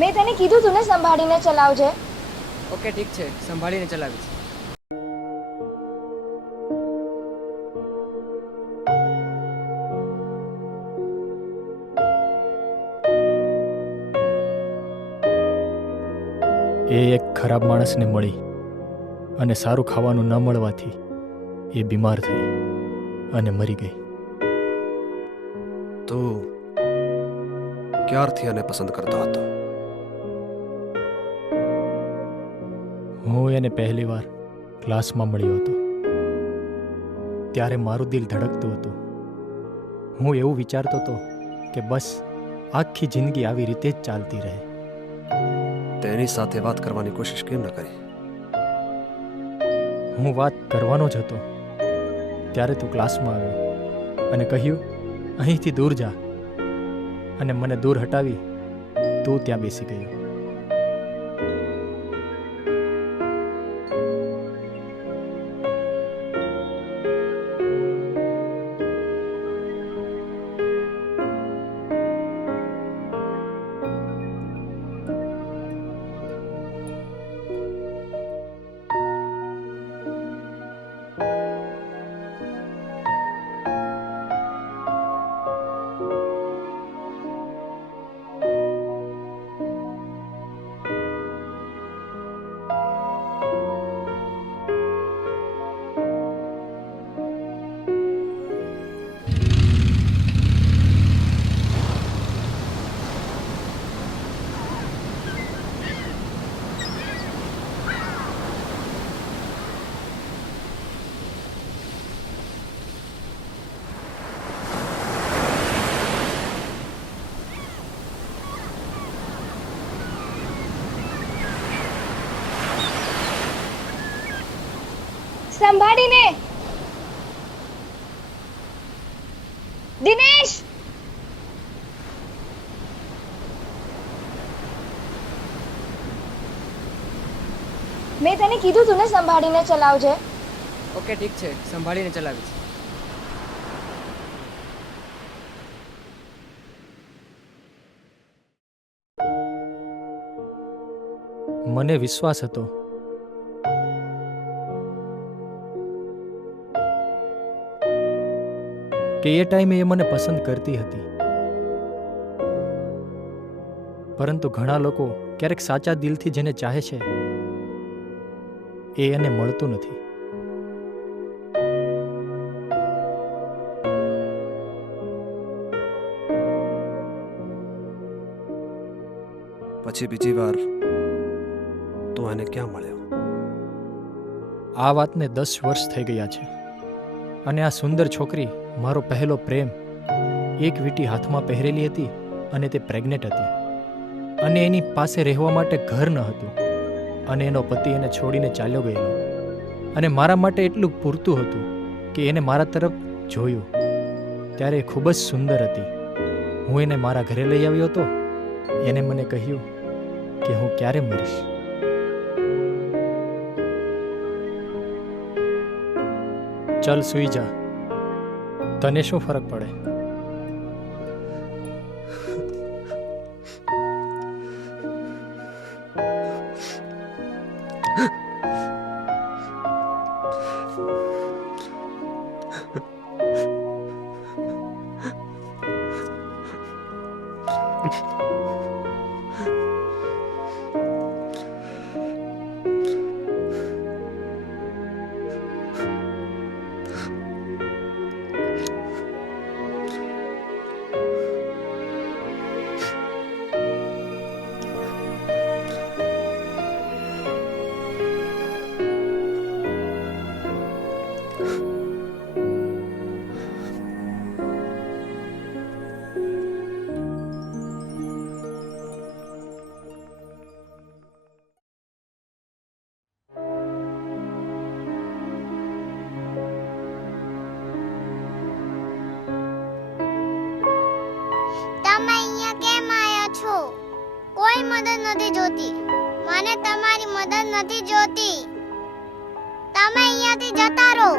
મેં તને કીધું તું ને સંભાળીને ચલાવજે. ઓકે ઠીક છે, સંભાળીને ચલાવીશ. એ એક ખરાબ માણસને મળી અને સારું ખાવાનું ન મળવાથી એ બીમાર થઈ અને મરી ગઈ. તું ક્યારથી એને પસંદ કરતો હતો? હું એને પહેલી વાર ક્લાસમાં મળ્યો હતો. ત્યારે મારું દિલ ધડકતું હતું. હું એવું વિચારતો હતો કે બસ આખી જિંદગી આવી રીતે જ ચાલતી રહે. તેની સાથે વાત કરવાની કોશિશ કેમ ન કરી? હું વાત કરવાનો જ હતો ત્યારે તું ક્લાસમાં આવ્યો અને કહ્યું, અહીંથી દૂર જા, અને મને દૂર હટાવી તું ત્યાં બેસી ગયો. સંભાળીને. દિનેશ, મેં તને કીધું તું ને સંભાળીને ચલાવજે. ઓકે ઠીક છે, સંભાળીને ચલાવીશ. મને વિશ્વાસ હતો કે એ ટાઈમે એ મને પસંદ કરતી હતી, પરંતુ ઘણા લોકો ક્યારેક સાચા દિલથી જેને ચાહે છે એ એને મળતું નથી. પછી બીજી વાર તું એને ક્યાં મળ્યો? આ વાતને 10 વર્ષ થઈ ગયા છે, અને આ સુંદર છોકરી મારો પહેલો પ્રેમ. એક વીંટી હાથમાં પહેરેલી હતી અને તે પ્રેગ્નેન્ટ હતી, અને એની પાસે રહેવા માટે ઘર ન હતું, અને એનો પતિ એને છોડીને ચાલ્યો ગયેલો, અને મારા માટે એટલું પૂરતું હતું કે એને મારા તરફ જોયું ત્યારે એ ખૂબ જ સુંદર હતી. હું એને મારા ઘરે લઈ આવ્યો હતો. એને મને કહ્યું કે હું ક્યારે મરીશ. ચલ સૂઈ જા, તને શું ફરક પડે? કોઈ મદદ નથી જોતી. મને તમારી મદદ નથી જોતી. તમે અહીંયાથી જતા રહો.